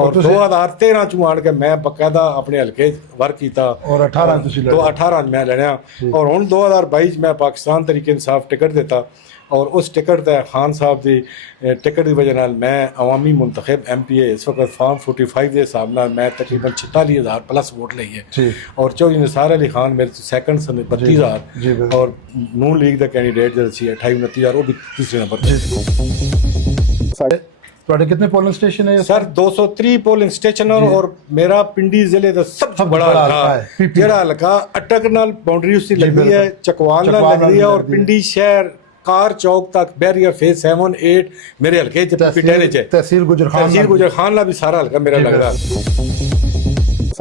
ਔਰ 2013 ਚ ਆਣ ਕੇ ਮੈਂ ਬਕਾਇਦਾ ਆਪਣੇ ਹਲਕੇ ਵਰਕ ਕੀਤਾ ਔਰ 18 ਤੁਸੀਂ ਲੜੇ 2018 ਮੈਂ ਲੜਿਆ ਔਰ ਹੁਣ 2022 ਚ ਮੈਂ ਪਾਕਿਸਤਾਨ ਤਰੀਕੇ ਇਨਸਾਫ ਟਿਕਟ ਦਿੱਤਾ ਔਰ ਉਸ ਟਿਕਟ ਤੇ ਖਾਨ ਸਾਹਿਬ ਦੀ ਟਿਕਟ ਦੀ ਵਜ੍ਹਾ ਨਾਲ ਮੈਂ ਅਵਾਮੀ ਮੁੰਤਖਬ MPA ਇਸ ਵਕਤ ਫਾਰਮ 45 ਦੇ ਹਿਸਾਬ ਨਾਲ ਮੈਂ ਤਕਰੀਬਨ 46,000 ਪਲੱਸ ਵੋਟ ਲਈ ਹੈ ਔਰ ਚੌਧਰੀ ਨਿਸਾਰ ਅਲੀ ਖਾਨ ਮੇਰੇ ਤੋਂ ਸੈਕੰਡ ਸਨ 32,000 ਔਰ ਨੂਨ ਲੀਗ ਦਾ ਕੈਂਡੀਡੇਟ ਜਿਹੜਾ ਸੀ 28-29,000 ਉਹ ਵੀ ਤੀਸਰੇ ਨੰਬਰ ਤੇ। ਤੁਹਾਡੇ ਕਿੰਨੇ ਪੋਲਿੰਗ ਸਟੇਸ਼ਨ ਹੈ ਸਰ 230 ਪੋਲਿੰਗ ਸਟੇਸ਼ਨ ਔਰ ਮੇਰਾ ਪਿੰਡੀ ਜ਼ਿਲ੍ਹੇ ਦਾ ਸਭ ਤੋਂ ਬੜਾ ਹਲਕਾ ਹੈ ਜਿਹੜਾ ਹਲਕਾ ਅਟਕ ਨਾਲ ਬਾਉਂਡਰੀ ਉਸਦੀ ਲੱਗਦੀ ਹੈ ਚਕਵਾਲ ਨਾਲ ਲੱਗਦੀ ਹੈ ਔਰ ਪਿੰਡੀ ਸ਼ਹਿਰ ਕਾਰ ਚੌਕ ਤੱਕ बैरियर फेज 7-8 मेरे हल्के पिटेरे च तहसील गुजर खान ला भी सारा हल्का मेरा लग रहा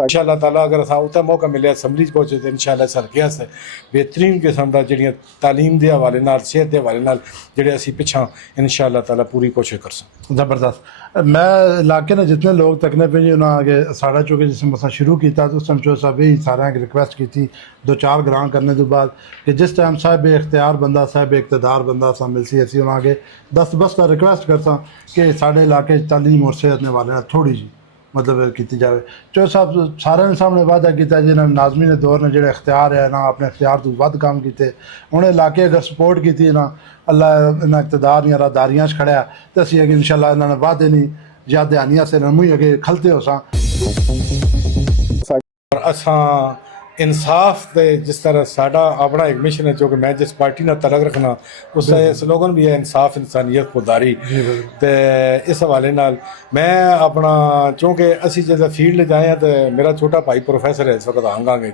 इंशाअल्लाह ताला अगर अस उतना मौका मिले असैम्बली च पहुंचे तो इंशाअल्लाह इस हल्के आस्ते बेहतरीन किस्म दा जिहड़ियां तालीम दे हवाले नाल सेहत दे हवाले नाल जिहड़े असीं पिछां इंशाअल्लाह ताला पूरी कोशिश करसां। जबरदस्त। मैं इलाके ने जितने लोग तकने पे जी उन्होंने आगे साढ़ा चौके जिसमें मसा शुरू किया तो उस टाइम चो साहब ही सारे रिक्वेस्ट की थी 2-4 ग्रां करने के बाद कि जिस टाइम साहब इख्तियार बंदा साहब इकतदार बंदा सा मिलसी असी उन्होंने आगे दस बस का रिक्वेस्ट करता कि साढ़े इलाके तालीम और सेहत ने वाले थोड़ी जी मतलब की जाए। चो साहब सारे ने सामने वादा किया जिन्होंने नाजमी ने दौर ने जो इख्तियार है ना अपने इख्तियार तो वध काम किए उन्हें इलाके अगर सपोर्ट की ना अल्लाह इन्हें इकतदार या रादारियां खड़िया तो असी अगे इंशाअल्लाह इन्होंने वादे नहीं या ध्यानिया से मुँह अगे खलते हो असा इंसाफ दे जिस तरह साडा अपना एक मिशन है जो कि मैं जिस पार्टी ना तलक रखना उसका स्लोगन भी है इंसाफ इंसानियत खुदारी ते इस हवाले नाल मैं अपना चूँकि असी जैसे फील्ड जाए तो मेरा छोटा भाई प्रोफैसर है इस वक्त आंगांगे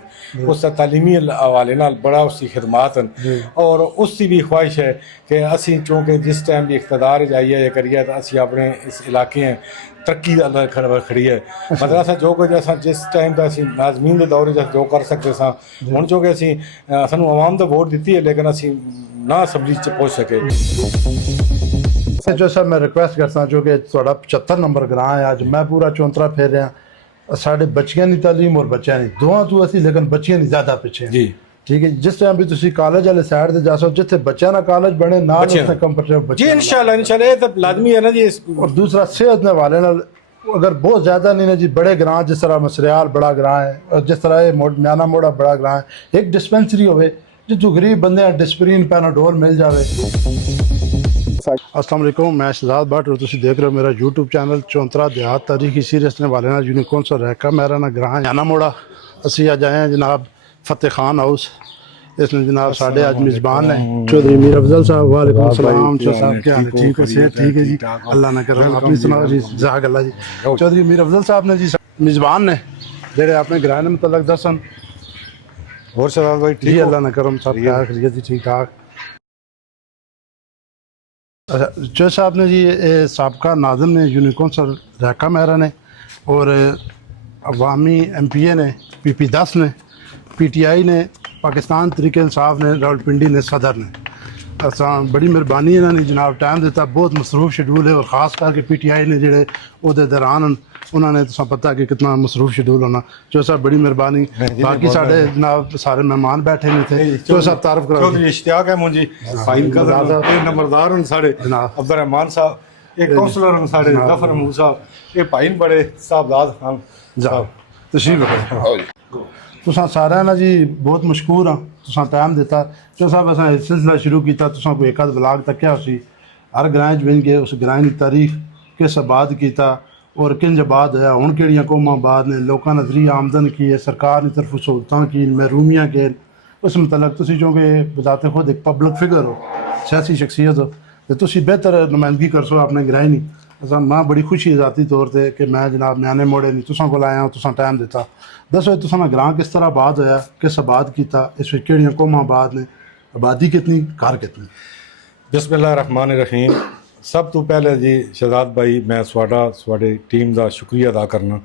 उसका तालीमी हवाले नाल बड़ा उसकी खिदमात हैं और उसकी भी ख्वाहिश है कि असी चूँकि जिस टाइम भी इख्तदार जाइए या करिए तो असी अपने इस इलाके हैं तरक्की अल्लाह खड़ी है मतलब अस जो कुछ अस जिस टाइम का असी नाजमीन के दौर जो कर सकते सा हुण जो कि असी सानू आवाम तो वोट दी है लेकिन असी ना असैम्बली च पहुँच सके। जो सर मैं रिक्वेस्ट करता जो कि 75 नंबर ग्रां है अज मैं पूरा चौंतरा फेर रहा साढ़े बच्चियां की तालीम और बच्चों की दोवां तो असी लेकिन बच्चियां की ज़्यादा पिछे जी ठीक है जिस टाइम भी तुसी कॉलेज वाले साइड ते जा सको जिथे बच्चा ना कॉलेज बने ना उसने कंप्यूटर जी इंशाल्लाह ये तो लाजमी है ना जी। और दूसरा सेहत ने वाले नाल अगर बहुत ज़्यादा नहीं ना जी बड़े ग्रां जिस तरह मसरियाल बड़ा ग्रां है और जिस तरह ये म्याना मोड़ा बड़ा ग्रां है एक डिस्पेंसरी होवे जिथों गरीब बंदे डिस्प्रिन पैनाडोल मिल जावे। अस्सलाम वालेकुम मैं शहजाद भट्ट और तुसी देख रहे हो मेरा यूट्यूब चैनल चौंतरा देहात तारीखी सीरीज़ ने वाले नाल यूनिकॉर्न सा रहका मेरा ना ग्रां म्याना मोड़ा असी अज आए हैं जनाब फतेह खान हाउस इसमें जनाब साढ़े आज मेज़बान है चौधरी मीर अफजल साहब वालेकुम सलाम साहब क्या हाल ठीक हो सेहत ठीक है जी अल्लाह ना करे अपनी सुनाओ जी जज़ाक अल्लाह जी। चौधरी मीर अफजल साहब ने जी मेज़बान ने जेड़े अपने ग्रां ने मुतलक दसन और शहजाद भाई जी अल्लाह ना करम सब क्या खैरियत जी ठीक ठाक। अच्छा चौधरी साहब ने जी साबका नाज़िम ने यूनिकॉर्न सर रहका मेहरा ने और अवामी MPA ने PP 10 ने PTI ने पाकिस्तान तरीके इंसाफ ने रावलपिंडी ने सदर ने असा बड़ी मेहरबानी इन्होंने जनाब टाइम दिता बहुत मसरूफ शेड्यूल है और ख़ास करके PTI ने जोड़े उहदे दौरान उन्होंने तो पता कि कितना मसरूफ शेड्यूल होना। जो साहब बड़ी मेहरबानी बाकी साढ़े जनाब सारे मेहमान बैठे नहीं थे जो साहब तारफ करो चौधरी इश्तियाक है मुझी फाइन का नंबरदार हैं साढ़े अब्दुर्रहमान साहब एक काउंसलर हैं साढ़े जफर महमूद साहब ये भाई बड़े साहबजाद खान साहब तशरीफ रखो तुसा सारे ना जी बहुत मशहूर हाँ तुसा टाइम दिता जो साहब असा सिलसिला शुरू किया तुसा कोई एक ब्लाग तक्या उसी हर ग्रां च बन गए उस ग्रां की तारीफ किस आबाद किया और किंज आबाद है हूँ कि कौम आबाद ने लोगों ने जरिए आमदन की है सरकार की तरफ सहूलत की महरूमियाँ के उस मतलब तुसी जो कि बताते खुद एक पब्लिक फिगर हो सियासी शख्सियत हो तो तुसी बेहतर नुमाइंदगी कर सो अपने ग्रां की असा मैं बड़ी खुशी है ज़ाती तौर पर कि मैं जनाब म्याने मोड़े नहीं तुसा को आया तुसा टाइम दिता दसो तुसा ग्रां किस तरह आबाद होया किस आबाद किया इस कि कौम आबाद ने आबादी कितनी घर कितनी। बिस्मिल्लाहिर्रहमानिर्रहीम सब तो पहले जी शहजाद भाई मैं स्वाडे टीम का शुक्रिया अदा करना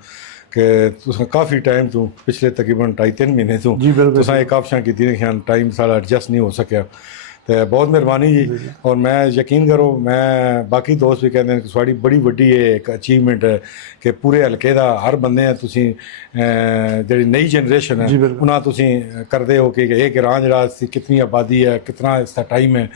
कि तुसा काफ़ी टाइम तो पिछले तकरीबन 2.5-3 महीने तो तुसा एक काफशां की टाइम सारा एडजस्ट नहीं हो सकिया तो बहुत मेहरबानी जी। और मैं यकीन करो मैं बाकी दोस्त भी कहते हैं कि साड़ी बड़ी वड्डी एक अचीवमेंट है कि पूरे हल्के का हर बंदे तुसी जी नई जनरेशन है उन्हें तुसी करते हो कि ये ग्रां जरा कितनी आबादी है कितना इसका टाइम है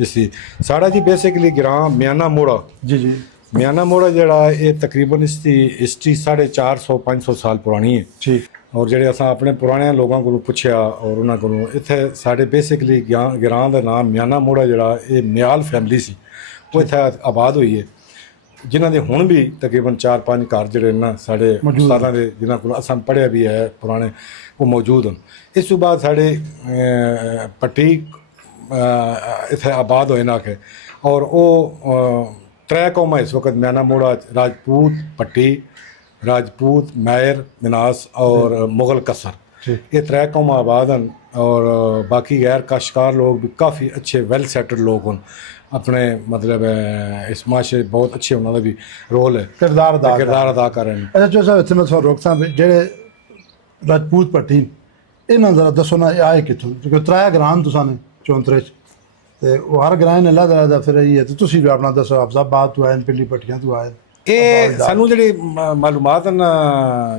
इसकी साड़ा जी बेसिकली ग्रां म्याना मोड़ा जी जी ਮਿਆਨਾ ਮੋੜਾ ਜਿਹੜਾ ਇਹ ਤਕਰੀਬਨ ਇਸ ਦੀ ਹਿਸਟਰੀ 450-500 ਸਾਲ ਪੁਰਾਣੀ ਹੈ ਠੀਕ ਔਰ ਜਿਹੜੇ ਅਸਾਂ ਆਪਣੇ ਪੁਰਾਣੇ ਲੋਕਾਂ ਕੋਲੋਂ ਪੁੱਛਿਆ ਔਰ ਉਹਨਾਂ ਕੋਲੋਂ ਇੱਥੇ ਸਾਡੇ ਬੇਸਿਕਲੀ ਗਿਰਾਂ ਦਾ ਨਾਮ ਮਿਆਨਾ ਮੋੜਾ ਜਿਹੜਾ ਇਹ ਮਿਆਲ ਫੈਮਿਲੀ ਸੀ ਉਹ ਇੱਥੇ ਆਬਾਦ ਹੋਈ ਹੈ ਜਿਨ੍ਹਾਂ ਦੇ ਹੁਣ ਵੀ ਤਕਰੀਬਨ 4-5 ਘਰ ਜਿਹੜੇ ਨਾ ਸਾਡੇ ਉਸਤਾਦਾਂ ਦੇ ਜਿਨ੍ਹਾਂ ਕੋਲ ਅਸਾਂ ਪੜ੍ਹਿਆ ਵੀ ਹੈ ਪੁਰਾਣੇ ਉਹ ਮੌਜੂਦ ਹਨ। ਇਸ ਤੋਂ ਬਾਅਦ ਸਾਡੇ ਪੱਟੀ ਇੱਥੇ ਆਬਾਦ ਹੋਏ ਨਾ ਕਿ ਔਰ ਉਹ त्रै कौमां इस वक्त म्याना मोड़ा राजपूत पट्टी राजपूत मैर मिनास और मुगल कसर ये त्रै कौमां आबाद हैं और बाकी गैर काश्तकार लोग भी काफ़ी अच्छे वैल सैटल्ड लोग हैं अपने मतलब इस माशरे बहुत अच्छे उन्होंने भी रोल है किरदार अदा कर रहे हैं। अच्छा जो साहब इतने थोड़ा रोकता जेड़े राजपूत भट्टी इन्होंने जरा दसो ना आए कितों क्योंकि त्रै ग्राम तुसा ने 34 ਤੇ ਉਹ ਹਰ ਗ੍ਰਾਂ ਨੇ ਅਲੱਗ ਅਲੱਗ ਫਿਰ ਇਹ ਹੈ ਤੇ ਤੁਸੀਂ ਵੀ ਆਪਣਾ ਦੱਸੋ ਅਫਜ਼ਾਬਾਦ ਤੋਂ ਆਏ ਪਿੰਡੀ ਪੱਟੀਆਂ ਤੋਂ ਆਏ ਇਹ ਸਾਨੂੰ ਜਿਹੜੀ ਮਾਲੂਮਾਤ ਹਨ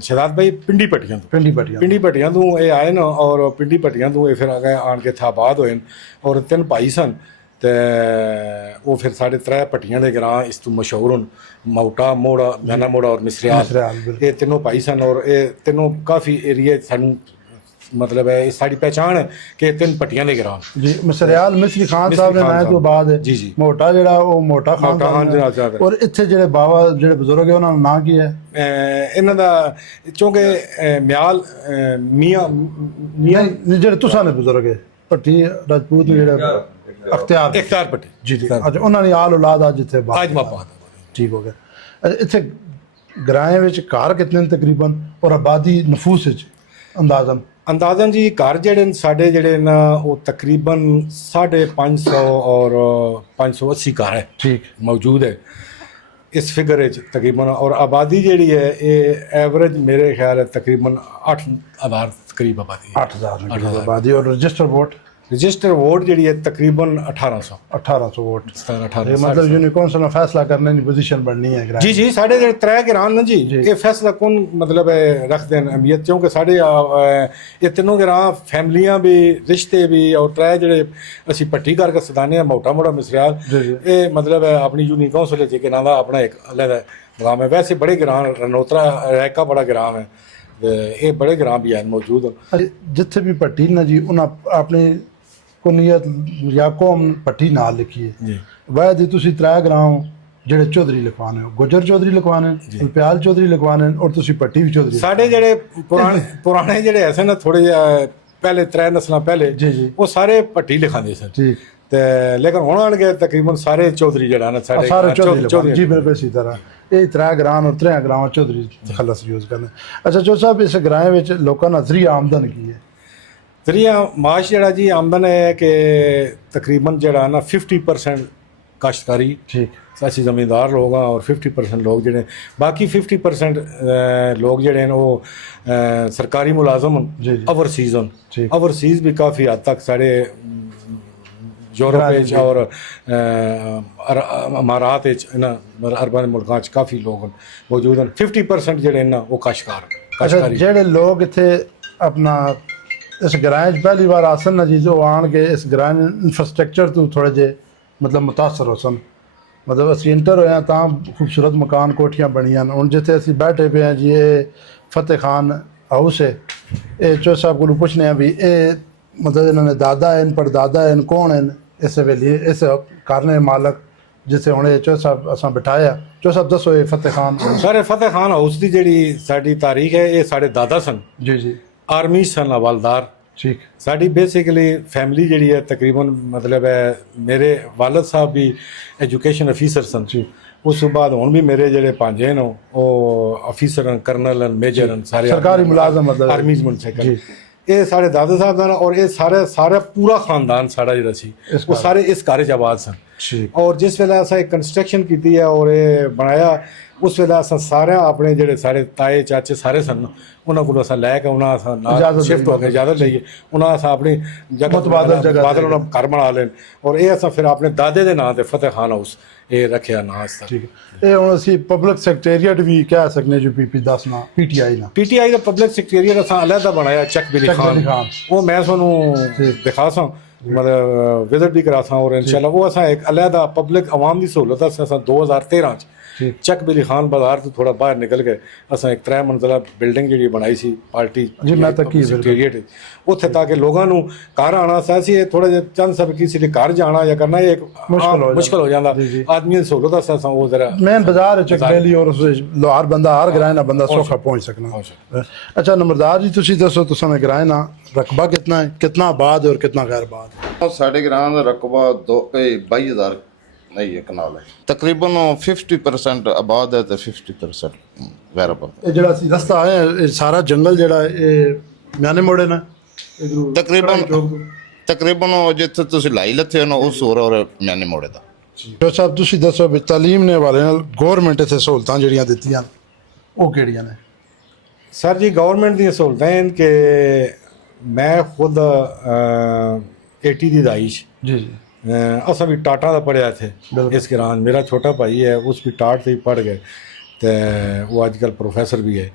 ਸ਼ਹਾਦਤ ਭਾਈ ਪਿੰਡੀ ਪੱਟੀਆਂ ਤੋਂ ਇਹ ਆਏ ਨਾ ਔਰ ਪਿੰਡੀ ਪੱਟੀਆਂ ਤੋਂ ਇਹ ਫਿਰ ਆ ਗਏ ਆਣ ਕੇ ਆਬਾਦ ਹੋਏ ਔਰ 3 ਭਾਈ ਸਨ ਤੇ ਉਹ ਫਿਰ ਸਾਡੇ 3 ਪੱਟੀਆਂ ਦੇ ਗ੍ਰਾਂ ਇਸ ਤੋਂ ਮਸ਼ਹੂਰ ਹਨ ਮੌਟਾ ਮੋੜਾ ਮਿਆਨਾ ਮੋੜਾ ਔਰ ਮਿਸਰਿਆਲ ਇਹ ਤਿੰਨੋਂ ਭਾਈ ਸਨ ਔਰ ਇਹ ਤਿੰਨੋਂ ਕਾਫੀ ਏਰੀਆ ਸਾਨੂੰ मतलब है साड़ी पहचान है कि 3 पट्टियां दे ग्राम जी मिसरियाल मिस्री खान साहब ने आए तो बाद जी जी मोटा जेड़ा वो मोटा खान और इत्थे जेड़े बाबा जेड़े बुजुर्ग है उन्हां दा नाम की है इन्हां दा क्योंकि म्याल मियां जेड़े तुसां ने बुजुर्ग है पट्टी राजपूत जेड़े अख्तियार पट्टी जी जी अच्छा उन्हां दी आल औलाद आज इत्थे आजमाबाद ठीक हो गया इत्थे ग्राएं विच घर कितने तकरीबन और आबादी नफूस विच अंदाजन जी घर जेड़े साढ़े जेड़े ना वो तकरीबन 550 और 580 घर है ठीक मौजूद है इस फिगर तकरीबन और आबादी जेड़ी है ये एवरेज मेरे ख्याल है तकरीबन 8,000 करीब आबादी 8,000 आबादी और रजिस्टर वोट जेड़ी है तकरीबन 1800 वोट 18 मतलब यूनियन कौंसिल में फैसला करने की पोजीशन बननी है जी जी साढ़े जेड़े 3 ग्राम ना जी ये फैसला कौन मतलब रख दें अहमियत क्योंकि साढ़े ये तीनों ग्राम फैमिलियां भी रिश्ते भी और 3 जेड़े असी पट्टी करके सदाने मोटा मोटा मिसरियाल ये मतलब है अपनी यूनियन कौंसिल के नाम अपना एक अलग ग्राम है वैसे बड़े ग्राम रनोतरा रैका बड़ा ग्राम है ये बड़े ग्राम भी हैं मौजूद जिथे भी पट्टी ना जी उन्हें अपनी कुनीयत या कौम पट्टी नाल लिखी है वह दी तुसी 3 ग्राम जेड़े चौधरी लिखवाने हो गुजर चौधरी लिखवाने अल्पयाल चौधरी लिखवाने और तुसी पट्टी भी चौधरी साडे जेड़े पुराने जेड़े ऐसे ना थोड़े पहले 3 नस्लां पहले वो सारे पट्टी लिखांदे सन ठीक ते लेकिन हुण आण के तकरीबन सारे चौधरी जेड़ा ना सारे चौधरी जी बिल्कुल इसी तरह ये 3 ग्राम और 3 ग्राम चौधरी खलस यूज करने अच्छा जो साहब इस ग्रां विच लोकां दा जरिया आमदन की है जरिया माश जड़ा जी आमदन है कि तकरीबन जड़ा ना 50% काश्तकारी ठीक असं जमींदार लोग हैं और 50% लोग जड़े बाकी 50% लोग जड़े वो सरकारी मुलाजम ओवरसीज़ भी काफ़ी हद तक साढ़े यूरोप और अमारात अरबन मुल्कों काफ़ी लोग मौजूद हैं 50% जड़े ना वो काश्तकार जेड़े लोग इत्थे अपना इस ग्रां पहली बार आसन ना जी जो आन के इस ग्रां इंफ्रास्ट्रक्चर तो थोड़े जे मतलब मुतासर हो सन मतलब असी इंटर होया तां खूबसूरत मकान कोठियां बनियां हुण जिथे असी बैठे पे हैं जी ये फतेह खान हाउस है ये चो साहब को पुछने हैं भी ये मतलब इन्होंने दादा है परदादा है कौन है इस वेले इस घर ने मालक जिसे हुणे चो साहब असां बिठाया चो साहब दसो ये फतेह खान सर फतेह खान हाउस की जी साडी तारीख है ये साढ़े दादा सन जी जी आर्मी सन हवालदार ठीक साड़ी बेसिकली फैमिली जी है तकरीबन मतलब है मेरे वालद साहब भी एजुकेशन अफीसर सन उस बाद हुण भी मेरे जेडे भांजे न वो अफीसर हैं कर्नल हैं मेजर हैं सारे सरकारी मुलाजम मतलब आर्मी मुंसिक ये साढ़े दादा साहब का और ये सारा पूरा खानदान साड़ा जो सी वो सारे इस घर च आबाद सन और जिस वेले असें कंस्ट्रक्शन की है और ये बनाया उस वेले अस सारे अपने जेडे सारे ताए चाचे सारे सन उन्होंने को अस लैके उन्होंने शिफ्ट हो गए इजाजत लीए उन्होंने अस अपनी जगह बादल घर बना लेन और ये अस फिर अपने दादे के नाम से फतेह खान हाउस ये रखा ना ठीक है ये हुण असीं पब्लिक सैक्रेटेरिएट भी कह सकने जो पीपी 10 ना पीटीआई का पब्लिक सैक्रेटेरिएट अस अलग बनाया चक बिली खान वो मैं तुहानूं दिखा सा मतलब विजिट भी करा सा और इंशाल्लाह वो अस एक अलग पब्लिक आवाम की सहूलत अस 2013 ਠੀਕ। ਚੱਕ ਬਿਲੀ ਖਾਨ ਬਾਜ਼ਾਰ ਤੋਂ ਥੋੜਾ ਬਾਹਰ ਨਿਕਲ ਕੇ ਅਸਾਂ ਇੱਕ 3 ਮੰਜ਼ਲਾ ਬਿਲਡਿੰਗ ਜਿਹੜੀ ਬਣਾਈ ਸੀ ਪਾਰਟੀ ਜੀ, ਮੈਂ ਤਾਂ ਕੀ ਸੈਕਟਰੀਏਟ ਉੱਥੇ ਤਾਂ ਕਿ ਲੋਕਾਂ ਨੂੰ ਘਰ ਆਉਣਾ ਸੀ ਇਹ ਥੋੜਾ ਜਿਹਾ ਚੰਦ ਸਭ ਕਿਸੇ ਦੇ ਘਰ ਜਾਣਾ ਜਾਂ ਕਰਨਾ ਇਹ ਇੱਕ ਮੁਸ਼ਕਲ ਹੋ ਜਾਂਦਾ ਆਦਮੀ ਦੀ ਸਹੂਲਤ ਅਸਾਂ ਉਹ ਜ਼ਰਾ मेन बाजार च डेली और हर बंदा हर ग्राए ना बंदा सौखा पहुंच सकना। अच्छा नंबरदार जी तुसी दसो तुसा में ग्राए ना रकबा कितना है, कितना आबाद है और कितना गैर आबाद? ਸਾਡੇ ਗ੍ਰਾਂ ਦਾ ਰਕਬਾ 22,000 ਨਹੀਂ ਹੈ ਕਨਾਲ ਹੈ ਤਕਰੀਬਨ 50% ਆਬਾਦ ਹੈ ਤੇ 50% ਗੈਰ ਆਬਾਦ ये जड़ा सी रास्ता है ये सारा जंगल जड़ा ये म्याने मोड़े ना ਤਕਰੀਬਨ ਉਹ ਜਿੱਥੇ ਤੁਸੀਂ ਲਾਈ ਲੱਥੇ ਹੋ ਨਾ ਉਸ ਹੋਰ ਮੈਨੇ ਮੋੜੇ ਦਾ ਜੋ ਸਾਹਿਬ ਤੁਸੀਂ ਦੱਸੋ ਵੀ ਤਾਲੀਮ ਦੇ ਹਵਾਲੇ ਨਾਲ ਗਵਰਨਮੈਂਟ ਇੱਥੇ ਸਹੂਲਤਾਂ ਜਿਹੜੀਆਂ ਦਿੱਤੀਆਂ ਉਹ ਕਿਹੜੀਆਂ ਨੇ? सर जी गवर्नमेंट दी सहूलतां हैं कि मैं खुद 80 ਦੀ ਦਾਇਸ਼ जी जी असा भी टाटा ਦਾ ਪੜਿਆ थे इस ग्रां मेरा छोटा भाई है उस भी टाट से ही पढ़ गए तो वो आजकल प्रोफेसर भी है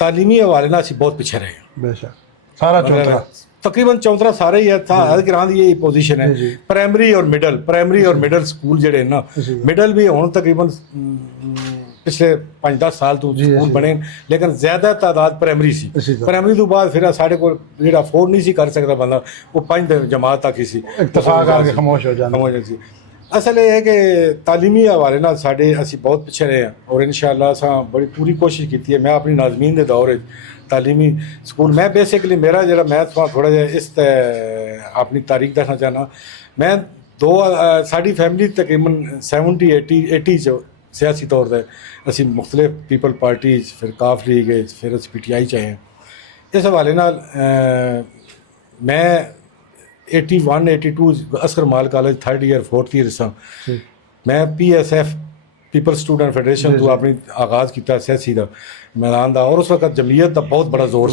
तालीमी हवाले ਨਾਲ ਅਸੀਂ ਬਹੁਤ ਪਿੱਛੇ ਰਹੇ बेशक सारा चौथा तकरीबन चौंतरा सारे ही है था हर ग्रां ਦੀ यही पोजीशन है प्राइमरी और मिडल स्कूल ਜਿਹੜੇ ਨਾ मिडल भी ਹੁਣ तकरीबन पिछले 5-10 साल तो स्कूल बने लेकिन ज्यादा तादाद प्राइमरी सी प्राइमरी तो बाद फिर साढ़े को जेड़ा अफोर्ड नहीं सी कर सकता बंदा वो 5 जमात तक ही सी इत्तेफाक करके खामोश हो जाना सी असल ये है कि तालीमी हवाले नाल साडे असी बहुत पिछे रहे हैं और इंशाअल्लाह असां बड़ी पूरी कोशिश की है मैं अपनी नाज़मीन के दौर तालीमी स्कूल मैं बेसिकली मेरा जरा मैं थोड़ा जिहा इस अपनी तारीख दसना चाहना मैं साडी फैमिली तकरीबन 70-80 सियासी तौर पर असी मुख्तलिफ पीपल पार्टी फिर काफ लीग फिर असी PTI च आए हैं इस हवाले नाल मैं 81-82 असकर माल college 3rd year 4th year सा मैं PSF पीपल स्टूडेंट फेडरेशन तो अपनी आगाज़ किया सियासी का मैदान का और उस वक्त जमीयत का बहुत बड़ा जोर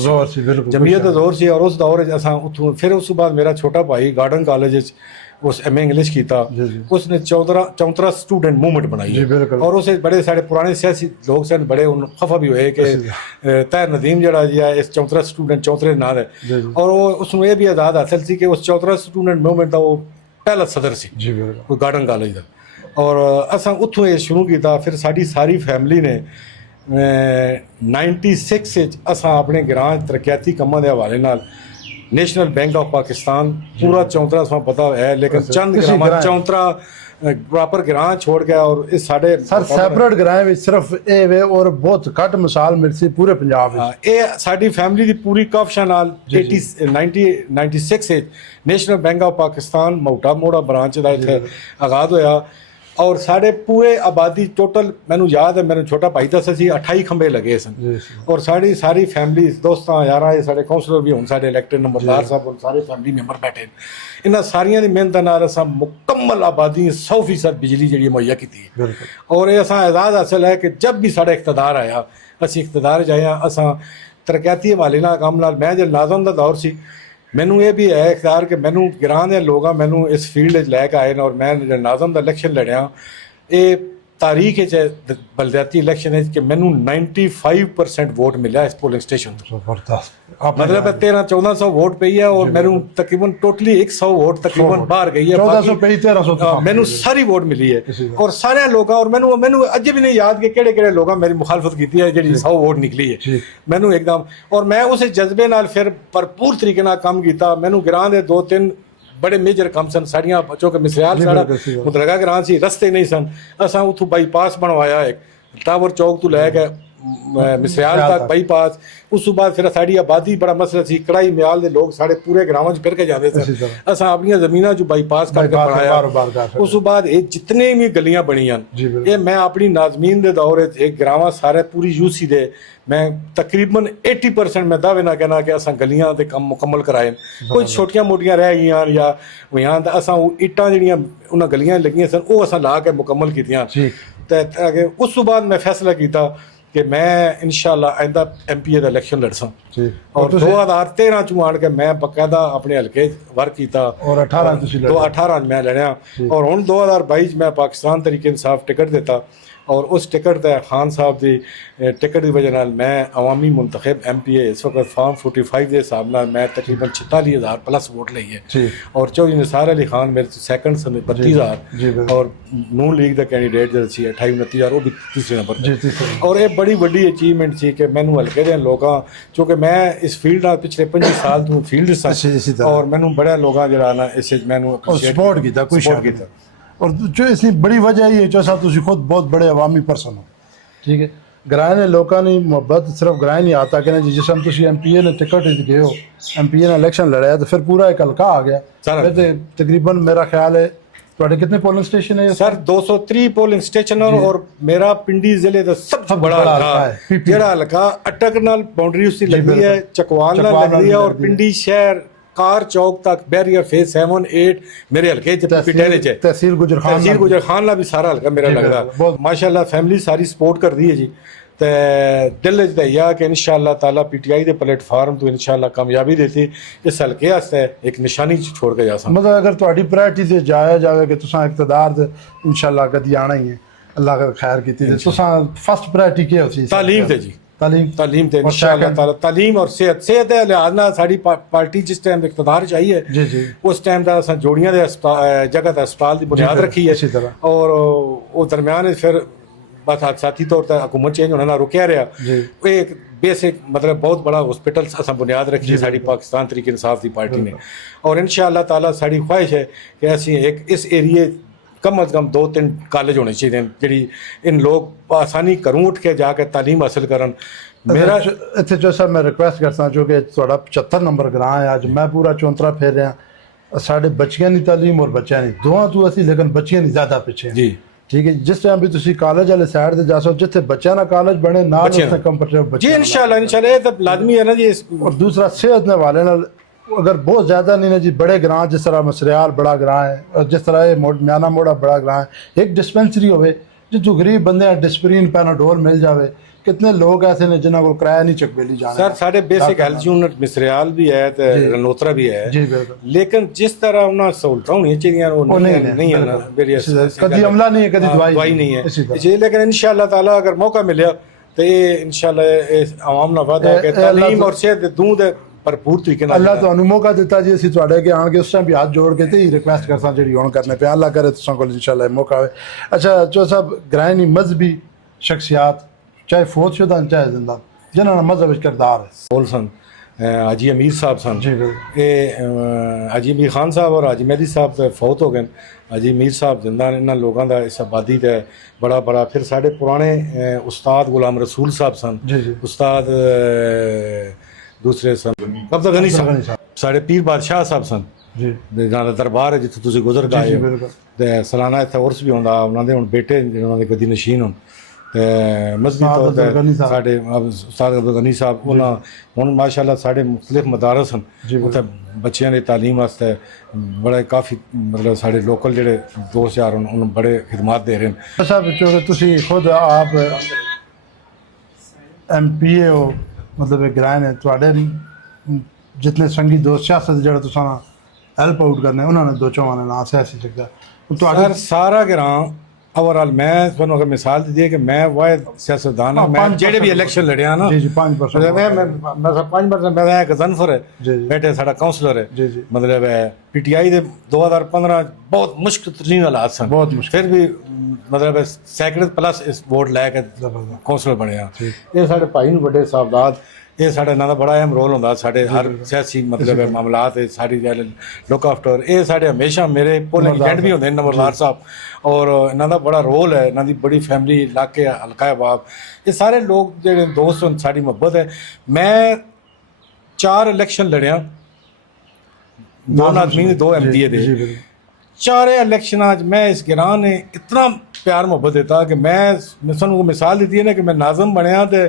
जमीयत का जोर से और उस दौर असा उतों फिर उस बाद मेरा छोटा भाई गार्डन कॉलेज उस MA इंग्लिश किया उसने 14 स्टूडेंट मूवमेंट बनाई और उसे बड़े सारे पुराने सियासी लोग सन बड़े खफा भी हुए कि तैर नदीम जरा जी है इस 14 स्टूडेंट 14 नाल है और वो उसमें यह भी आज़ाद हासिल सी कि उस 14 स्टूडेंट मूवमेंट का वो पहला सदर सी गार्डन कॉलेज का और असा उतों ये शुरू किया फिर साड़ी सारी फैमिली ने 96 असा अपने ग्रां तरक्याती कामों के हवाले नाल नेशनल बैंक ऑफ पाकिस्तान पूरा चौंतरा असा पता है लेकिन चंद ग्राम चौंतरा प्रॉपर ग्रां छोड़ गया और इस साढ़े सर सैपरेट ग्रां में सिर्फ ए वे और बहुत घट मिसाल मिलती पूरे पंजाब में ये साड़ी फैमिली की पूरी काफशा नाल 96 नेशनल बैंक ऑफ पाकिस्तान मोड़ा ब्रांच का इत्थे आगाज होया और साढ़े पूरे आबादी टोटल मैनू याद है मैंने छोटा भाई दस सी 28 खंबे लगे सन और साड़ी सारी फैमिली दोस्तां यारां साढ़े काउंसलर भी हुण साढ़े इलैक्टेड नंबरदार साहब और सारे फैमिली मैंबर बैठे इन्हां सारियां दी मेहनत नाल असां मुकम्मल आबादी 100% बिजली जिहड़ी मुहैया कीती है और ये असां एजाज़ हासिल है कि जब भी साढ़ा इख्तदार आया असीं इख्तदार च आए असां तरक्याती हवाले नाल काम नाल मैं जब नाज़म दा दौर सी मैनू ये भी है इख्तियार कि मैनू ग्रां दे लोग मैनू इस फील्ड लैके आए और मैं नाज़म का इलैक्शन लड़िया ये तारीख बलदियाती इलैक्शन है कि मैनू 95% वोट मिला इस पोलिंग स्टेशन तो मतलब 1300-1400 वोट पई है और मैनू तकरीबन टोटली 100 वोट तकरीबन बाहर गई है 1400 मैनू सारी वोट मिली है और सारे लोग और मैनू अज भी नहीं याद कि केड़े लोग मेरी मुखालफत की है जी 100 वोट निकली है मैनू एकदम और मैं उस जज्बे नाल फिर भरपूर तरीके नाल काम किया मैनू ग्रां दे 2-3 बड़े मेजर काम सन साड़ियाँ बच्चों के मिसरियाल साड़ा मुतलका ग्रां सी रस्ते नहीं सन असा उतों बाईपास बनवाया एक टावर चौक तो लैके मिसरियाल तक बाईपास उस बाद फिर साड़ी आबादी बड़ा मसला सी कड़ाई म्याल के लोग साढ़े पूरे ग्रावां च फिर के जाते थे असा अपनी जमीना जो बाईपास करके बनाया उस बाद ये जितने भी गलियां बनियां ये मैं अपनी नाज़मीन के दौर एक ग्रावां सारे पूरी यूसी दे मैं तकरीबन 80% मैं दावे ना कहना कि असा गलियां ते कम मुकम्मल कराए कोई छोटियां मोटियां रह गई या वहां असा इट्टां जिहड़ियां उन्हां गलियां लगियां सन वो असा ला के मुकम्मल कीतियां ते उस बाद मैं फैसला किया कि मैं इंशाअल्लाह आइंदा MPA का इलैक्शन लड़सा और 2013 चू आन के मैं बकायदा अपने हल्के वर्क किया और 18 मैं लड़िया और हुण 2022 मैं पाकिस्तान तरीके इंसाफ टिकट देता और उस टिकट का खान साहब की टिकट की वजह नाल मैं अवामी मुंतखब MP इस वक्त फॉर्म 45 के हिसाब नाल मैं तकरीबन 46,000 प्लस वोट ली है जी। और चौधरी निसार अली खान मेरे सैकंड समय 32,000 जी, बिल्कुल। और नून लीग का कैंडीडेट जो सी 28-29,000 वो भी तीसरे नंबर जी, पे। तीसरे। और ये बड़ी वड्डी अचीवमेंट सी कि मैनू हल्के दे लोगों चूँकि मैं इस फील्ड नाल पिछले 25 साल तो फील्ड इसी तरह। और मैनू बड़ा लोगों जरा ना इस मैनू और सपोर्ट किया कोई सपोर्ट शक किया। नहीं। और जो इसकी बड़ी वजह ये जो साहब तुम खुद बहुत बड़े अवामी पर्सन हो, ठीक है। ग्राए ने लोगों ने मुहब्बत सिर्फ ग्राए नहीं आता कि जी जिस तुम MPA ने टिकट गए हो, MPA ने इलेक्शन लड़ाया तो फिर पूरा एक हल्का आ गया। सारा। फिर तो तकरीबन मेरा ख्याल है ਤੁਹਾਡੇ कितने पोलिंग स्टेशन है सर 203 पोलिंग स्टेशन और मेरा पिंडी जिले का सबसे बड़ा हल्का है, PP जेड़ा हल्का अटक नाल बाउंड्री उसकी लग रही है, बिल्कुल। चकवाल नाल चकवाल लग रही है नाल और लग रही है। पिंडी शहर कार चौक तक बैरियर फेज 7-8 मेरे हल्के च पिटेरे च तहसील गुजर खान तहसील गुजर खान ला भी सारा हल्का मेरा जी, लगदा बिल्कुल। बहुत- माशाल्लाह फैमिली सारी सपोर्ट कर दी है जी ते दिल च दइया कि इंशाअल्लाह ताला PTI दे प्लेटफार्म तो इंशाअल्लाह कामयाबी देती इस हल्के आस्ते एक निशानी छोड़ के जा सकदा। मतलब अगर ਤੁਹਾਡੀ प्रायोरिटी से जाया जाए कि तुसा इकतदार दे इंशाल्लाह कदी आना ही है, अल्लाह का खैर कीती ते तुसा फर्स्ट प्रायोरिटी क्या होती तालीम ते जी तालीम ते और इंशाअल्लाह second? ताला तालीम और सेहत दे लिहाज नाल साडी पार्टी जिस टाइम इकतदार चाहिए जी जी उस टाइम दा असां जोड़ियां दे जगह दा अस्पताल दी बुनियाद बिल्कुल, रखी है इसी तरह। और वो दरमियान फिर बस हादसाती तौर पर हुकूमत चेंज होने ना रुकिया रहा जी। वो एक बेसिक मतलब बहुत बड़ा हॉस्पिटल असां बुनियाद रखी है जी, साडी पाकिस्तान तरीके इंसाफ दी पार्टी ने और इंशाअल्लाह ताला साडी ख्वाहिश है कि असीं एक इस एरिए कम अज कम 2-3 कॉलेज होने चाहिए जी इन लोग आसानी घरों उठ के जाके तालीम हासिल करन। मेरा इतने जो सर मैं रिक्वेस्ट करता जो कि थोड़ा 75 नंबर ग्रां है अज मैं पूरा चौंतरा फिर रहा साढ़े बच्चियां की तालीम और बच्चों की दोवां तू असी लेकिन बच्चियां की ज़्यादा पिछे हैं। जी ठीक है जिस टाइम भी तुसी कॉलेज वाले साइड से जा सको जिथे बच्चों का कॉलेज बने ना बच्चियां उससे कंपटीटिव जी बच्चे इंशाअल्लाह ये तो लाजमी है ना जी और दूसरा सेहत ने वाले नाल अगर बहुत ज़्यादा नहीं ना जी बड़े ग्रां जिस तरह मसरियाल बड़ा ग्रां है और जिस तरह ये म्याना मोड़ा बड़ा ग्रां है एक डिस्पेंसरी होवे जिस गरीब बंदे डिस्प्रिन पैनाडोल मिल जावे कितने लोग ऐसे ने जिन्हों को किराया नहीं चकबेली जाना सर साढ़े बेसिक हेल्थ यूनिट मिसरियाल भी है ते रनोतरा भी है जी बिल्कुल लेकिन जिस तरह उन्हें सहूलत होनी चाहिए वो नहीं है ना मेरी कभी अमला नहीं है कभी दवाई नहीं है इसी तरह। जी लेकिन इंशाअल्लाह ताला अगर मौका मिले तो ये इंशाअल्लाह आवाम ना वादा है कि तालीम और सेहत दूध भरपूर तरीके नाल अल्लाह ਤੁਹਾਨੂੰ मौका दिता जी ਅਸੀਂ ਤੁਹਾਡੇ ਅੱਗੇ ਆਣ ਕੇ ਉਸ ਟਾਈਮ ਵੀ ਹੱਥ ਜੋੜ ਕੇ ਤੇ ਹੀ ਰਿਕੁਐਸਟ ਕਰਸਾਂ ਜਿਹੜੀ ਹੁਣ ਕਰਨੇ ਪਿਆ ਅੱਲਾਹ ਕਰੇ ਤੁਸੀਂ ਕੋਲ ਇਨਸ਼ਾਅੱਲਾ ਮੌਕਾ ਹੋਵੇ। ਅੱਛਾ ਜੋ ਸਾਹਿਬ ਗ੍ਰਾਇਨੀ ਮਜ਼ਹਬੀ शख्सियात चाहे फौतशुदा चाहे जिंदा जिन्होंने मजहब विच किरदार है बोल सन हाजी अमीर साहब सन जी बिल्कुल ये हाजी अमीर खान साहब और हाजी मेहदी साहब तो फौत हो गए हाजी अमीर साहब जिंदा ने इन्होंने लोगों का इस आबादी का बड़ा बड़ा फिर साढ़े पुराने उस्ताद गुलाम रसूल साहब सन जी जी उस्ताद दूसरे सन कब्जा गनी साहब साढ़े पीर बादशाह साहब सन जी जिन्हों का दरबार है जिथे तुम गुजर के जी आए जी हो बिल्कुल ਤੇ ਸਾਲਾਨਾ ਇੱਥੇ ਉਰਸ ਵੀ ਹੁੰਦਾ ਉਹਨਾਂ ਦੇ ਹੁਣ ਬੇਟੇ ਉਹਨਾਂ ਦੇ ਗਦੀ ਨਸ਼ੀਨ ਹੁਣ ਤੇ ਮਸਜਿਦ ਉਸਤਾਦ ਤੋਂ ਅਬਦੁਲ ਗਨੀ ਸਾਹਿਬ। ਸਾਡੇ ਉਸਤਾਦ ਅਬਦੁਲ ਗਨੀ ਸਾਹਿਬ ਉਹਨਾਂ ਹੁਣ ਮਾਸ਼ਾਅੱਲਾ ਸਾਡੇ ਮੁxtਲਿਫ ਮਦਾਰਸ ਹਨ ਜੀ ਉੱਥੇ ਬੱਚਿਆਂ ਦੀ ਤਾਲੀਮ ਵਾਸਤੇ ਬੜਾ ਕਾਫੀ ਮਤਲਬ ਸਾਡੇ ਲੋਕਲ ਜਿਹੜੇ ਦੋਸਤ ਯਾਰ ਉਹਨਾਂ ਬੜੇ ਖਿਦਮਤ ਦੇ ਰਹੇ ਨੇ साहब जो तुसी खुद आप MPA हो मतलब एक ग्राइन है ਤੁਹਾਡੇ जितने संगी दोस्त सियासत ਜਿਹੜਾ ਤੁਸੀਂ हेल्प आउट करने उन्होंने दो चौहान ना सियासी सकता सर सारा ग्रां ओवरऑल मैं ਤੁਹਾਨੂੰ अगर मिसाल दी है कि मैं वाहिद सियासतदान हाँ, मैं 5% ਜਿਹੜੇ ਵੀ ਇਲੈਕਸ਼ਨ ਲੜਿਆ ਨਾ जी जी 5% मैं 5% मैं एक गजनफर है जी जी बेटे साडा काउंसलर है जी जी मतलब है PTI ਦੇ 2015 ਬਹੁਤ ਮੁਸ਼ਕਿਲ ਤਰੀਨ ਹਾਲਾਤ ਸਨ बहुत मुश्किल ਫਿਰ ਵੀ ਮਤਲਬ ਸੈਕਟਰ ਪਲੱਸ ਇਸ ਵੋਟ ਲੈ ਕੇ जबरदस्त ਕਾਉਂਸਲਰ ਬਣਿਆ ਇਹ ਸਾਡੇ ਭਾਈ ਨੂੰ ਵੱਡੇ ਸਾਹਿਬਜ਼ਾਦ ਇਹ ਸਾਡਾ ਇਹਨਾਂ ਦਾ ਬੜਾ ਅਹਿਮ ਰੋਲ ਹੁੰਦਾ ਸਾਡੇ ਹਰ ਸਿਆਸੀ ਮਤਲਬ ਹੈ ਮਾਮਲਾਤ ਹੈ ਸਾਡੀ ਲੁੱਕ ਆਫਟਰ ਇਹ ਸਾਡੇ ਹਮੇਸ਼ਾ ਮੇਰੇ ਪੋਲਿੰਗ ਏਜੰਟ ਵੀ ਹੁੰਦੇ ਨੇ ਨੰਬਰਦਾਰ ਸਾਹਿਬ ਔਰ ਇਹਨਾਂ ਦਾ ਬੜਾ ਰੋਲ ਹੈ ਇਹਨਾਂ ਦੀ ਬੜੀ ਫੈਮਿਲੀ ਇਲਾਕੇ ਹਲਕਾ ਬਾਬ ਇਹ ਸਾਰੇ ਲੋਕ ਜਿਹੜੇ ਦੋਸਤ ਹਨ ਸਾਡੀ ਮੁਹੱਬਤ ਹੈ ਮੈਂ 4 ਇਲੈਕਸ਼ਨ ਲੜਿਆ 2 ਆਦਮੀ ਨੇ 2 MPA ਦੇ जी बिल्कुल चारे इलेक्शन मैं इस गिरान ने इतना प्यार मोहब्बत देता कि मैं ਤੁਹਾਨੂੰ ਮਿਸਾਲ ਦਿੱਤੀ ਹੈ ਨਾ ਕਿ ਮੈਂ ਨਾਜ਼ਮ ਬਣਿਆ ਤੇ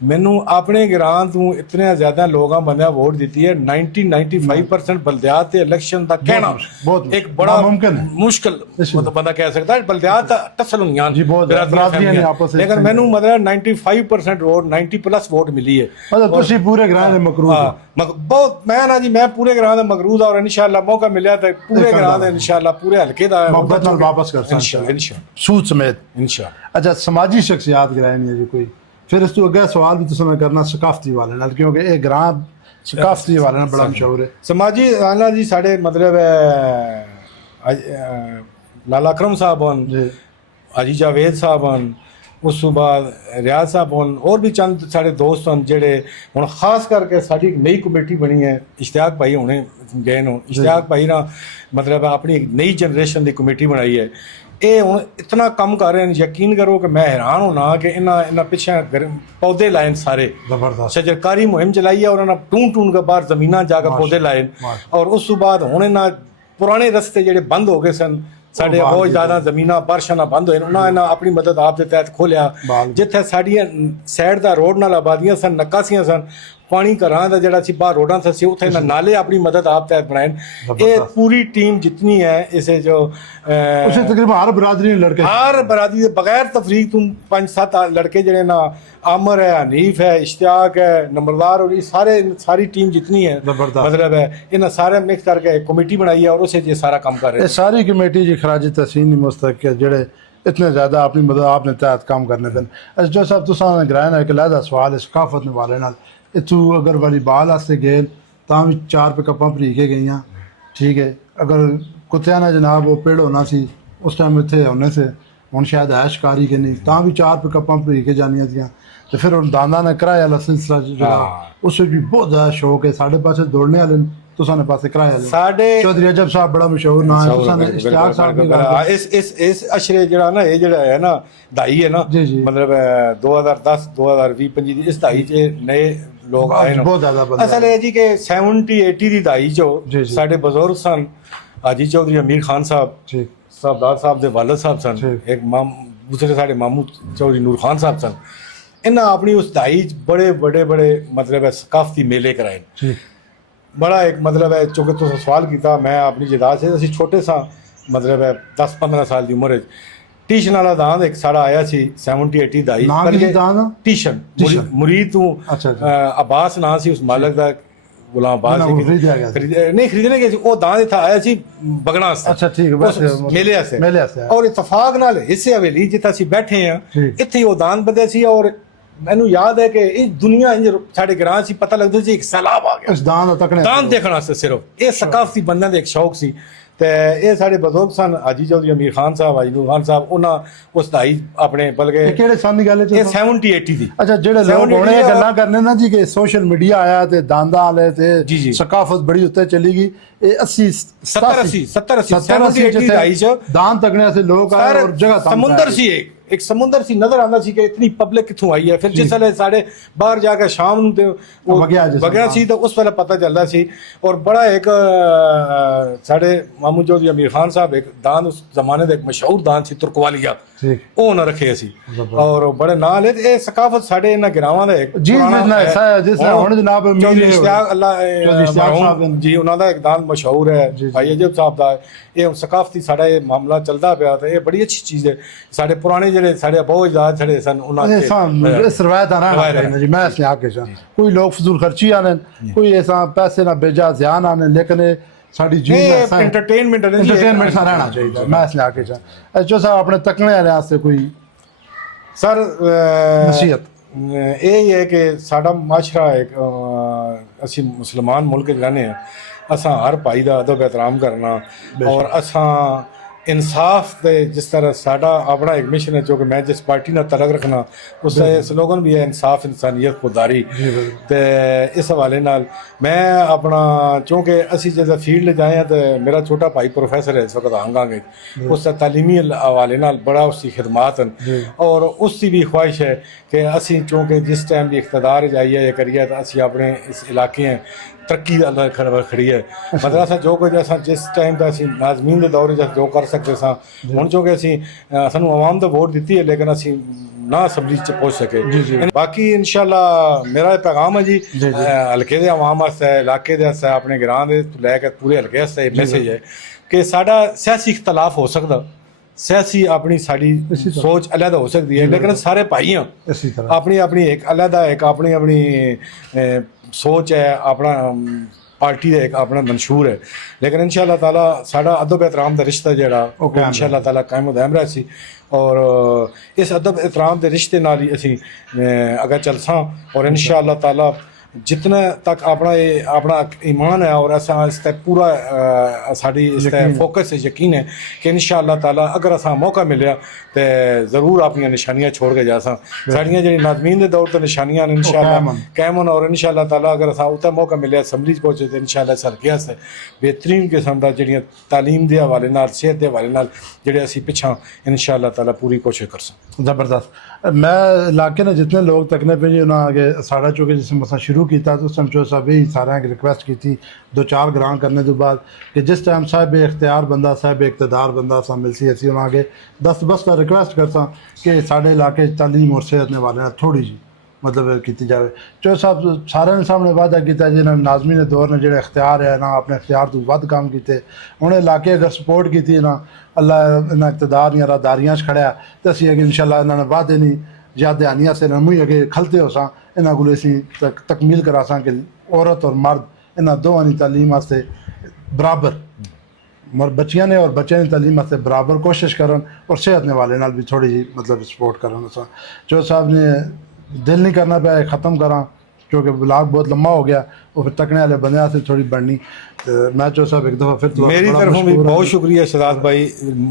ਮੈਨੂੰ ਆਪਣੇ ਗ੍ਰਾਂ ਤੋਂ ਇਤਨੇ ਜ਼ਿਆਦਾ ਲੋਕਾਂ ਬੰਦਿਆਂ ਵੋਟ ਦਿੱਤੀ ਹੈ 95% ਬਲਦਿਆਤ ਤੇ ਇਲੈਕਸ਼ਨ ਦਾ ਕਹਿਣਾ ਬਹੁਤ ਇੱਕ ਬੜਾ ਨਾਮੁਮਕਿਨ ਹੈ। ਮੁਸ਼ਕਿਲ ਮਤਲਬ ਬੰਦਾ ਕਹਿ ਸਕਦਾ ਹੈ ਬਲਦਿਆਤ ਤਾਂ ਟਸਲ ਹੋਈਆਂ ਜੀ, ਬਹੁਤ ਬਰਾਦਰੀਆਂ ਨੇ ਆਪਸ ਵਿੱਚ। ਲੇਕਿਨ ਮੈਨੂੰ ਮਤਲਬ 95% ਵੋਟ 90+ ਵੋਟ ਮਿਲੀ ਹੈ ਮਤਲਬ ਤੁਸੀਂ ਪੂਰੇ ਗ੍ਰਾਂ ਦੇ ਮਕਰੂਜ਼ ਹੋ। ਬਹੁਤ ਮੈਂ ਨਾ ਜੀ ਮੈਂ ਪੂਰੇ ਗ੍ਰਾਂ ਦਾ ਮਕਰੂਜ਼ ਔਰ ਇਨਸ਼ਾਅੱਲਾ ਮੌਕਾ ਮਿਲਿਆ ਤਾਂ ਪੂਰੇ ਗ੍ਰਾਂ ਦਾ ਇਨਸ਼ਾਅੱਲਾ ਪੂਰੇ ਹਲਕੇ ਦਾ ਮੁਹੱਬਤ ਨਾਲ ਵਾਪਸ ਕਰ ਇਨਸ਼ਾਅੱਲਾ सूद समेत। ਇਨਸ਼ਾਅੱਲਾ अच्छा समाजी शख्सियात ग्राए नहीं है जी कोई, फिर इस तो अगर सवाल भी तुसें करना सकाफती वाले नाल, क्योंकि ये ग्रां सकाफती वाले नाल बड़ा मशहूर है। समाजी आला जी साढ़े मतलब लाला अकरम साहब हन जी हाजी जावेद साहब हन, उस तो बाद रियाज साहब हन, और भी चंद साढ़े दोस्त हन जेड़े हुण खास करके साड़ी एक नई कमेटी बनी है इश्तियाक भाई हुणे गए नो इश्तियाक भाई ना मतलब अपनी एक नई जनरेशन की कमेटी बनाई है। ये हुण इतना कम कर रहे हैं, यकीन करो कि मैं हैरान होना कि इन्हां पिछे पौधे लाए सारे जबरदस्त शजरकारी मुहिम चलाई है और इन्हां टून के बाहर जमीना जाकर पौधे लाए और उस तो बाद हुण इन्हां पुराने रस्ते जेड़े बंद हो गए सन साढ़े बहुत ज़्यादा जमीना बारिशां बंद होए उन्होंने अपनी मदद आप के तहत खोलिया जिथे साड़ियां साइड दा रोड नाल आबादियां सन नक्कासियां सन पानी घरां दा जेड़ा सी बाहर रोडां सी उत्थे नाले अपनी मदद आप तहत बनाए। ये पूरी टीम जितनी है इसे जो उसे तकरीबन हर बरादरी ने लड़के हर बरादरी बगैर तफरीक तुम 5-7 लड़के जड़े ना आमर है हनीफ है इश्तियाक है नंबरदार और ये सारी टीम जितनी है मतलब है इन सारे मिक्स करके कमेटी बनाई है और उसे ये सारा काम कर रहे हैं। सारी कमेटी जी खराज तहसीन मुस्तक जड़े इतने ज़्यादा अपनी मदद आपने तहत काम करने दिन। अच्छा जो साहब तुसां ग्राए ना एक लहदा सवाल है सकाफत वाले नाल इतू अगर वाली बाल आस्ते गए तां भी 4 पिकअपां भरी के गई ठीक है, अगर कुत्तिया ना जनाब वो पेड़ होना सी उस टाइम इतने होने से हुण शायद ऐशकारी के नहीं तां भी 4 पिकअपां भरी के जानियां थियां तो फिर हुण दांदा ने कराया वाला सिलसिला जो उस भी बहुत ज़्यादा शौक है साढ़े पासे दौड़ने वाले तुसाने पासे कराया साढ़े चौधरी अजब साहब बड़ा मशहूर नाम है तुसाने इश्तियाक साहब भी इस अशरे जड़ा ना ये जड़ा है ना दाई है ना जी, जी। मतलब 2010 2020 25 इस दाई च नए लोग आए ना बहुत ज़्यादा बंदे असल है जी कि 70-80 दी दाई जी, चो जी। साढ़े बुजुर्ग सन हाजी चौधरी अमीर खान साहब ठीक सरदार साहब दे वालिद साहब सन ठीक। एक दूसरे साढ़े मामू चौधरी नूर खान साहब सन इन्हें अपनी उस दाई च बड़े मतलब सकाफती मेले कराए ठीक बड़ा एक मतलब है चूंकि तुम सवाल किया मैं अपनी जदाद से असी छोटे सा मतलब है 10-15 साल की उम्र टीशन वाला दांद एक साड़ा आया सी 70-80 दाई नाम की दांद टीशन मुरीद तू अच्छा अब्बास नाम सी उस मालक दा गुलाम अब्बास नहीं खरीदने गए वो दांद इतना आया सी बगना अच्छा ठीक है मेले से और इतफाक नाल हिस्से हवेली जिथे असी बैठे हैं इत्थे वो दांद बदे सी और मैनू याद है कि इस दुनिया साढ़े ग्रां सी पता लगता सी एक सैलाब आ गया इस दांद देखने वास्ते सिर्फ ये सकाफती बंदे एक शौक सी ते ये साढ़े बुजुर्ग सन हाजी चौधरी अमीर खान साहब हाजी नूर खान साहब उन्हें उस दाई अपने बल्कि किहड़े सन दी गल है 70-80 दी अच्छा जेड़े लोग होने गल्लां करने ना जी कि सोशल मीडिया आया ते दांदा वाले ते सकाफत बड़ी उत्ते चली गई ये 70-80 दाई च दान तकने से लोग आए और जगह समुंदर सी एक समुंदर सी नजर आंदा सी कि इतनी पब्लिक किथों आई है फिर जिस वेले साढ़े बाहर जाकर शाम नूं ते वगैरह सी तो उस वेले पता चलदा सी और बड़ा एक साढ़े मामू चौधरी अमीर खान साहब एक दान उस जमाने का एक मशहूर दान सी तुर्कवालिया ਉਹ ਨਾ ਰੱਖੇ ਅਸੀਂ ਔਰ ਬੜੇ ਨਾਲ ਇਹ ਸਕਾਫਤ ਸਾਡੇ ਇਹਨਾਂ ਗਿਰਾਵਾਂ ਦਾ ਇੱਕ ਜੀ ਜਿਸ ਹੁਣ ਜਨਾਬ ਇਸ਼ਤਿਆਕ ਅੱਲਾ ਜੀ ਉਹਨਾਂ ਦਾ ਇੱਕ ਦਾਨ ਮਸ਼ਹੂਰ ਹੈ ਭਾਈ ਅਜਬ ਸਾਹਿਬ ਦਾ ਇਹ ਸਕਾਫਤੀ ਸਾਡਾ ਇਹ ਮਾਮਲਾ ਚੱਲਦਾ ਪਿਆ ਤੇ ਇਹ ਬੜੀ ਅੱਛੀ ਚੀਜ਼ ਹੈ ਸਾਡੇ ਪੁਰਾਣੇ ਜਿਹੜੇ ਸਾਡੇ ਬਹੁਤ ਜ਼ਿਆਦਾ ਜਿਹੜੇ ਸਨ ਉਹਨਾਂ ਦੇ ਇਸ ਰਵਾਇਤ ਆ ਨਾ ਜੀ ਮੈਂ ਇਸ ਆਕੇ ਜਾਂ ਕੋਈ ਲੋਕ ਫਜ਼ੂਲ ਖਰਚੀ ਆਨੇ ਕੋਈ ऐसा पैसे ना बेजा ध्यान आने लेकिन साड़ी जी एंटरटेनमेंट सा रहना चाहिए मैं इसलिए आके चाह जो साहब अपने तकने वाले वास्ते कोई सर नसीहत यही है कि साडा माशरा एक असी मुसलमान मुल्क रहने हैं असा हर भाई का अदब एहतराम करना और असा इंसाफ दे जिस तरह साडा अपना एक मिशन है जो कि मैं जिस पार्टी ना तलक रखना उसका स्लोगन भी है इंसाफ इंसानियत खुदारी तो इस हवाले नाल मैं अपना चूँकि असी जैसे फील्ड जाए हैं तो मेरा छोटा भाई प्रोफैसर है इस वक्त आंगांगे उसका तालीमी हवाले नाल बड़ा उसकी खिदमात हैं और उसकी भी ख्वाहिश है कि असी चूँकि जिस टाइम भी इख्तदार जाइए या करिए तो असी अपने इस इलाके हैं ਤਰੱਕੀ ਦਾ ਅੱਲਾ ਖੜੀ ਹੈ ਮਤਲਬ ਅਸਾਂ ਜੋ ਕੁਝ ਅਸਾਂ ਜਿਸ ਟਾਈਮ ਦਾ ਅਸੀਂ ਨਾਜ਼ਮੀਨ ਦੇ ਦੌਰ 'ਚ ਜੋ ਕਰ ਸਕਦੇ ਸਾਂ ਹੁਣ ਜੋ ਕਿ ਅਸੀਂ ਸਾਨੂੰ ਆਵਾਮ ਦਾ ਵੋਟ ਦਿੱਤੀ ਹੈ ਲੇਕਿਨ ਅਸੀਂ ਨਾ ਅਸੈਂਬਲੀ 'ਚ ਪਹੁੰਚ ਸਕੇ ਬਾਕੀ ਇਨਸ਼ਾਅੱਲਾ ਮੇਰਾ ਇਹ ਪੈਗਾਮ ਹੈ ਜੀ ਹਲਕੇ ਦੇ ਆਵਾਮ ਵਾਸਤੇ ਇਲਾਕੇ ਦੇ ਵਾਸਤੇ ਆਪਣੇ ਗ੍ਰਾਂ ਦੇ ਲੈ ਕੇ ਪੂਰੇ ਹਲਕੇ ਵਾਸਤੇ ਇਹ ਮੈਸੇਜ ਹੈ ਕਿ ਸਾਡਾ ਸਿਆਸੀ ਇਖਤਲਾਫ ਹੋ ਸਕਦਾ ਸਿਆਸੀ ਆਪਣੀ ਸਾਡੀ ਸੋਚ ਅਲੱਗ ਹੋ ਸਕਦੀ ਹੈ ਲੇਕਿਨ ਸਾਰੇ ਭਾਈ ਹਾਂ ਇਸੇ ਤਰ੍ਹਾਂ ਆਪਣੀ ਆਪਣੀ ਇੱਕ ਅਲੱਗਾ ਇੱਕ ਆਪਣੀ ਆਪਣੀ ਸੋਚ ਹੈ ਆਪਣਾ ਪਾਰਟੀ ਦਾ ਇੱਕ ਆਪਣਾ ਮਨਸ਼ੂਰ ਹੈ ਲੇਕਿਨ ਇਨਸ਼ਾਅੱਲਾ ਤਾਲਾ ਸਾਡਾ ਅਦਬ एहतराम ਦਾ ਰਿਸ਼ਤਾ ਜਿਹੜਾ ਉਹ ਇਨਸ਼ਾਅੱਲਾ ਤਾਲਾ ਕਾਇਮ ਦائم ਰਿਹਾ ਸੀ ਔਰ ਇਸ ਅਦਬ एहतराम ਦੇ ਰਿਸ਼ਤੇ ਨਾਲ ਹੀ ਅਸੀਂ ਅਗਰ ਚੱਲਸਾਂ ਔਰ ਇਨਸ਼ਾਅੱਲਾ ਤਾਲਾ जितना तक अपना ईमान है और असा इस ते पूरा साड़ी इस ते फोकस है यकीन है कि इंशाअल्लाह ताला अगर असा मौका मिलिया तो ज़रूर अपनी निशानियां छोड़ के जा साड़ियां जी नाज़मीन के दौर तो निशानियां इंशाअल्लाह कैमन और इंशाअल्लाह ताला अगर असा उतना मौका मिलिया असैम्बली पहुंचे तो इंशाअल्लाह सरके से बेहतरीन किस्म का जिहड़ियां तालीम के हवाले नाल सेहत के हवाले नाल जिहड़े असी पिछां इंशाअल्लाह ताला पूरी कोशिश कर सक ज़बरदस्त मैं इलाके ने जितने लोग तकने पे जी उन्होंने आगे साढ़ा चुके जिसमें मसा शुरू किया तो उस टाइम चो सब ही सारे रिक्वेस्ट की थी 2-4 ग्रां करने के बाद कि जिस टाइम साहब इख्तियार बंदा साहब इकतदार बंदा सा मिलसी असी उन्होंने आगे 10 बस का रिक्वेस्ट करता कि साढ़े इलाके तालीम और सेहत ने वाले थोड़ी जी मतलब की जाए चो साहब सारे ने सामने वादा किया जिन्होंने नाज़मी ने दौर ने जो इख्तियार है ना अपने इख्तियार तो वध काम किए उन्हें इलाके अगर सपोर्ट की ना अल्लाह इन्हें इकतदार या राहदारियां खड़िया तो असी अगे इंशाअल्लाह इन्होंने वादे नहीं या दहानियां से मुँह अगे खलते हो सा इन्हों को असी तकमील करा सा कि औरत और मर्द इन्होंने दोवां की तालीम वास्ते बराबर मर बच्चियां ने और बच्चे ने तालीम वास्ते बराबर कोशिश करन और सेहत ने वाले नाल भी थोड़ी जी मतलब सपोर्ट करन असा जो साहब ने दिल नहीं करना पाया ख़त्म करा क्योंकि ब्लॉग बहुत लम्बा हो गया और फिर तकने वाले बंदे से थोड़ी बढ़नी तो मैं चो साहब एक दफ़ा फिर मेरी तरफों भी बहुत शुक्रिया शहजाद भाई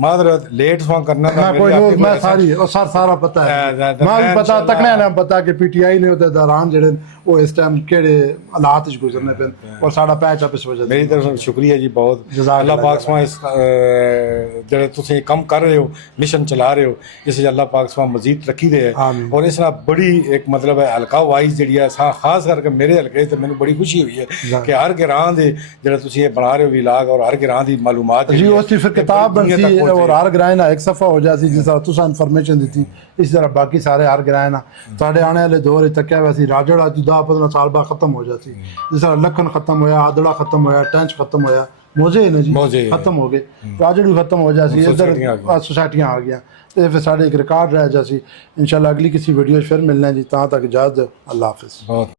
मादरत लेट फोन करना था मैं सारी और सारा पता है मैं भी पता तकने वाले पता कि पीटीआई ने उधर दौरान जेडे वो इस टाइम केड़े हालात च गुजरने पे और साडा पैच अप इस वजह मेरी तरफ शुक्रिया जी बहुत अल्लाह पाक सुबहान इस जेडे तुसीं काम कर रहे हो मिशन चला रहे हो इस अल्लाह पाक सुबहान मजीद तरक्की दे और इस नाल बड़ी एक मतलब है हल्का वाइज जेडी है खास करके मेरे हल्के ते मैनूं बड़ी खुशी हुई है कि हर ग्रां दे जेड़ा तुसीं ये बना रहे हो विलाग और हर ग्रां दी मालूमात जी उसकी फिर किताब बनती और हर ग्रां ना एक सफ़ा हो जाती जिस तरह तुसां इन्फॉर्मेशन दी इस तरह बाकी सारे हर ग्रां ना साढ़े आने वाले दौर तक वैसी राजड़ अज 10-15 साल बाद खत्म हो जाती जिस तरह लखन खत्म होया आदड़ा खत्म होया टंच खत्म होया मौजे ने जी खत्म हो गए राजड़ भी खत्म हो जाती इधर सोसाइटियाँ आ गया तो फिर साढ़े एक रिकॉर्ड रह जाती इंशाल्लाह अगली किसी वीडियो फिर मिलना जी ता तक इजाज़त अल्लाह हाफिज़।